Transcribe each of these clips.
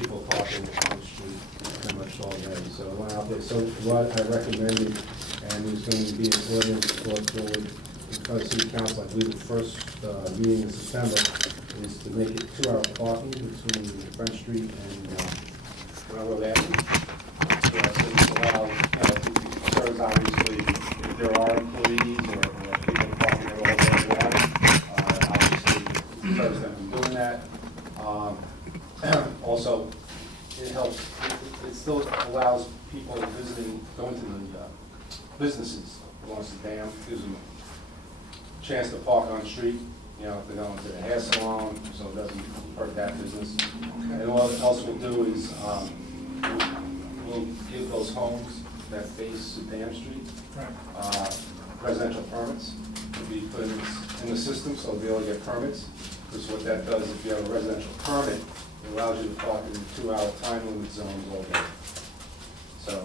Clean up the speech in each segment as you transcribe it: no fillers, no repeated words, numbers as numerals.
people parking on the street pretty much all day. So I went out there. So what I recommended, and it was going to be an ordinance brought forward in front of City Council, I believe the first meeting in September, is to make it 2-hour parking between Front Street and Railroad Avenue. So this allows, concerns obviously if there are employees or people parking there all day long, obviously it deters them from doing that. Also, it helps, it still allows people visiting, going to the businesses along the dam, gives them a chance to park on the street, if they're going to the hair salon, so it doesn't hurt that business. And what else we'll do is, we'll give those homes that face Dam Street, residential permits to be put in the system, so they'll be able to get permits. Because what that does, if you have a residential permit, it allows you to park in 2-hour time limit zones all day. So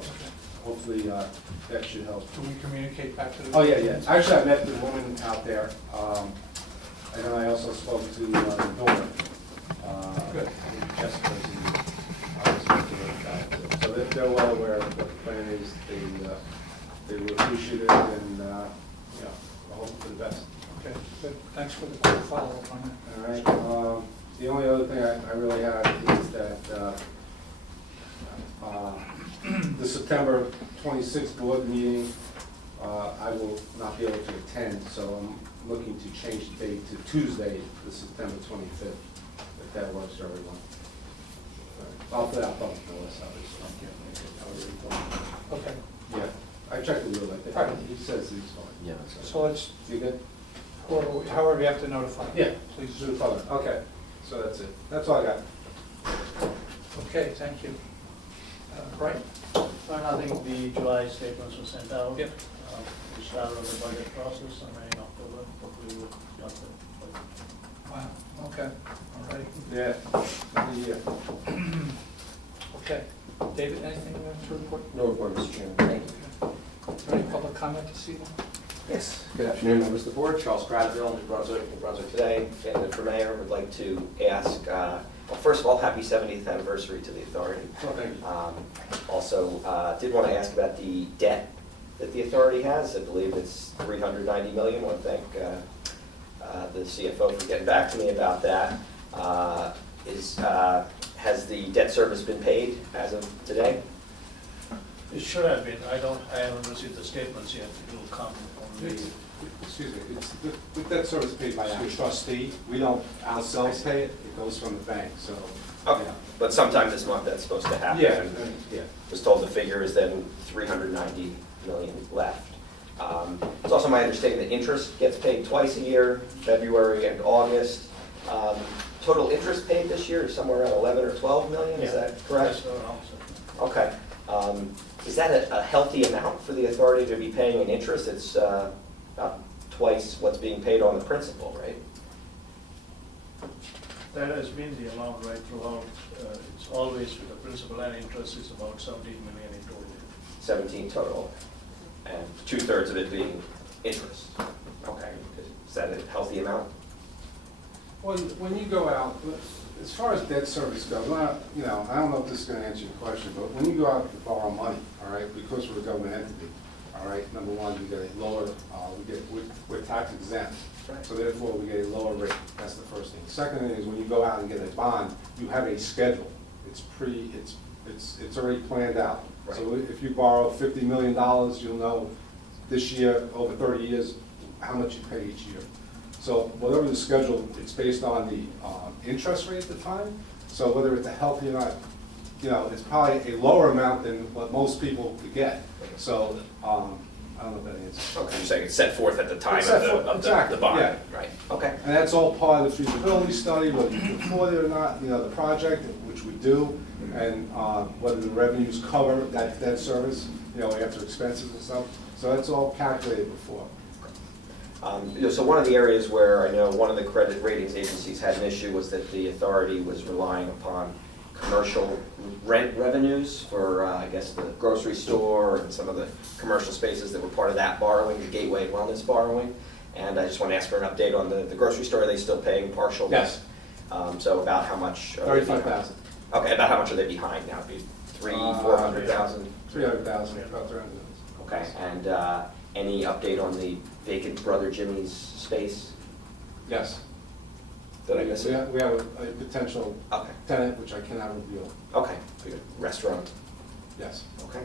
hopefully that should help. Can we communicate back to the? Oh, yeah. Actually, I met the woman out there, and then I also spoke to the donor. Good. Jessica's I was speaking about it. So they're well aware of what the plan is. They were appreciative, and I hope for the best. Okay, good. Thanks for the quick follow-up on that. All right. The only other thing I really have is that the September 26th board meeting, I will not be able to attend, so I'm looking to change the date to Tuesday, the September 25th, if that works for everyone. I'll put out public notice, obviously. I can't make it. I already told him. Okay, Yeah, I checked the rule, I think. Right. He says he's fine. Yeah. so let's, You good? however you have to notify. Yeah. Please Do do. the public. Okay, so that's it. That's all I got. Okay, thank you. Brian? I think the July statements were sent out. Yep. We started on the budget process in October, hopefully we'll got the. Wow, okay, all right. Yeah. Yeah. Okay, David, anything to report? No report, Mr. Chairman. Thank you. Any public comment this evening? Yes. Good afternoon, members of the board. Charles Gradville, New Brunswick Today. Candidate for mayor. Would like to ask, well, first of all, happy 70th anniversary to the authority. Oh, thank you. Also, did want to ask about the debt that the authority has. I believe it's $390 million. I want to thank the CFO for getting back to me about that. Has the debt service been paid as of today? It should have been, I haven't received the statements yet, it will come on the. Excuse me, the debt service paid by our trustee. We don't ourselves pay it, it goes from the bank, so. Okay, yeah. but sometime this month that's supposed to happen. Yeah, yeah. Was told the figure is then $390 million left. It's also my understanding that interest gets paid twice a year, February and August. Total interest paid this year is somewhere around 11 or 12 million, is that correct? That's around, so. Okay. Is that a healthy amount for the authority to be paying in interest? It's about twice what's being paid on the principal, right? That has been the amount right throughout, it's always with the principal and interest, it's about 17 million in total. 17 total, and 2/3 of it being interest. Okay. Is that a healthy amount? When you go out, as far as debt service goes, I don't know if this is going to answer your question, but when you go out to borrow money, all right, because we're a government entity, all right, number one, we get a lower, we're tax exempt, Right. so therefore we get a lower rate. That's the first thing. Second thing is when you go out and get a bond, you have a schedule. It's already planned out. Right. So if you borrow $50 million, you'll know this year, over 30 years, how much you pay each year. So whatever the schedule, it's based on the interest rate at the time. So whether it's a healthy or not, it's probably a lower amount than what most people could get. So I don't know if that answers. Okay, you're saying it's set forth at the time It's of set forth, the exactly, bond, yeah. right? Okay. And that's all part of the feasibility study, whether you can afford it or not, the project, which we do, and whether the revenues cover that debt service, after expenses and stuff. So that's all calculated before. So one of the areas where I know one of the credit ratings agencies had an issue was that the authority was relying upon commercial rent revenues for, I guess, the grocery store and some of the commercial spaces that were part of that borrowing, the Gateway Wellness borrowing. And I just want to ask for an update on the grocery store. Are they still paying partial? Yes. So about how much? $35,000. Okay, about how much are they behind now? Be 400,000? 300,000, about 300,000. Okay, and any update on the vacant Brother Jimmy's space? Yes. Did I miss it? We have a potential Okay, tenant, which I cannot reveal. okay, good. Restaurant, Yes. okay,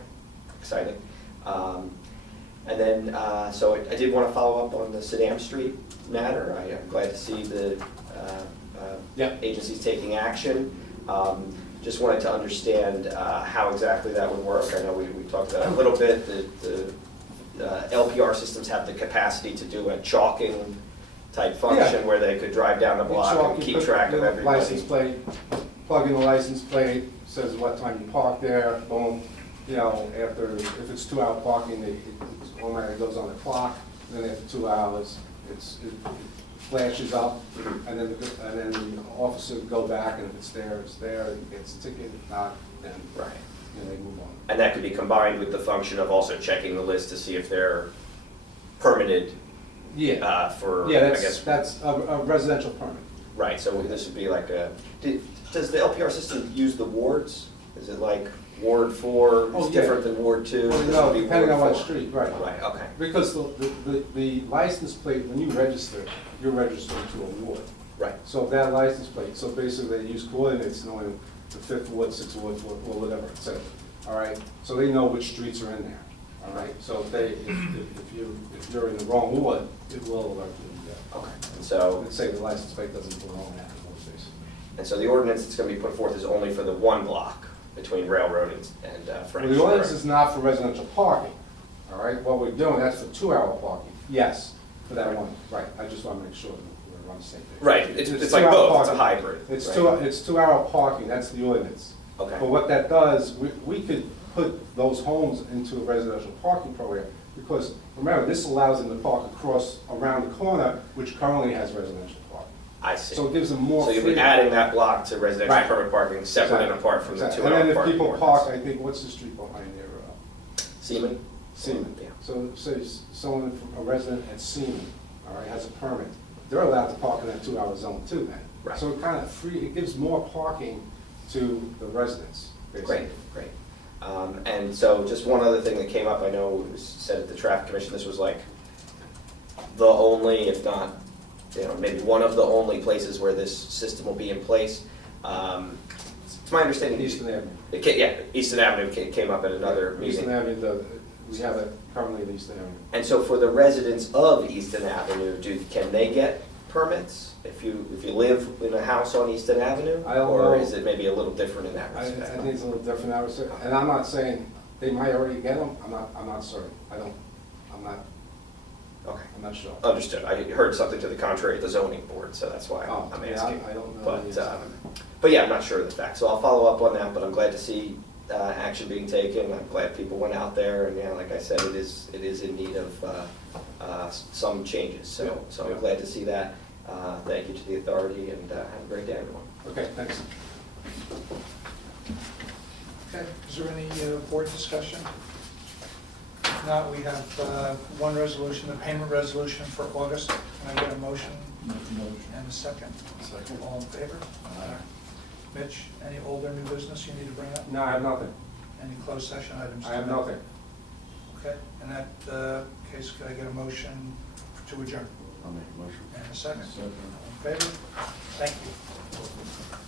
exciting. And then, so I did want to follow up on the Saddam Street matter. I am glad to see the Yep. agencies taking action. Just wanted to understand how exactly that would work. I know we talked about it a little bit. The LPR systems have the capacity to do a chalking type function Yeah. where they could drive down the You block chalk, and you keep put track of the everybody. License plate, plug in the license plate, says what time you park there, boom. You know, after, if it's 2-hour parking, it automatically goes on the clock. Then after 2 hours, it flashes up, and then the officer would go back, and if it's there, it's there. It gets a ticket. If not, then Right. they move on. And that could be combined with the function of also checking the list to see if they're permitted Yeah. for, Yeah, I guess. that's a residential permit. Right, so this would be like a, does the LPR system use the wards? Is it like Ward 4 Oh, is yeah. different than Ward 2? Well, This no, would be depending on Ward what 4. street, right. Right, okay, Because the license plate, when you register, you're registering to a ward. right, So that license plate, so basically they use coordinates knowing the 5th ward, 6th ward, 4th ward, whatever, et cetera. All right, so they know which streets are in there, all right? So if you're in the wrong ward, it will alert you. okay. And so, Let's say the license plate doesn't belong in that ward, basically. the ordinance that's going to be put forth is only for the one block between Railroad and French. Well, the ordinance correct? is not for residential parking, all right? What we're doing, that's for 2-hour parking, yes, for that one, right. I just want to make sure that we're on the same page. Right, it's like 2-hour both, it's a parking. hybrid. It's right? it's 2-hour parking, that's the ordinance. Okay. But what that does, we could put those homes into a residential parking program, because remember, this allows them to park across, around the corner, which currently has residential parking. I see. So it gives them more So you'll freedom. be adding that block to residential Right. permit parking separate and apart from the Exactly. 2-hour parking And then if people ordinance. park, I think, what's the street behind there? Seaman? Seaman. Yeah. So say someone, a resident at Seaman, all right, has a permit, they're allowed to park in that 2-hour zone too then. Right. So it kind of it gives more parking to the residents, basically. Great, great. And so just one other thing that came up, I know it was said at the traffic commission, this was like the only, if not, maybe one of the only places where this system will be in place. It's my understanding. Eastern Avenue. Yeah, Easton Avenue came up at another Eastern meeting. Avenue, we have it currently in Eastern Avenue. And so for the residents of Easton Avenue, can they get permits if you live in a house on Easton Avenue? I don't Or know. is it maybe a little different in that I respect? think it's a little different, I would say, and I'm not saying they might already get them, I'm not certain, Okay. I'm not sure. Understood. I heard something to the contrary at the zoning board, so that's why Oh, I'm yeah, asking. I don't know the answer. But yeah, I'm not sure of the facts, so I'll follow up on that, but I'm glad to see action being taken. I'm glad people went out there, and yeah, like I said, it is in need of some changes, so Yeah. I'm glad to see that. Thank you to the authority, and have a great day, everyone. Okay, thanks. Okay, is there any board discussion? If not, we have one resolution, the payment resolution for August. Can I get a motion? And a second? Second. All in favor? Mitch, any old or new business you need to bring up? No, I have nothing. Any closed session items? I have nothing. Okay, in that case, could I get a motion to adjourn? I'll make a motion. And a second? Second. All in favor? Thank you.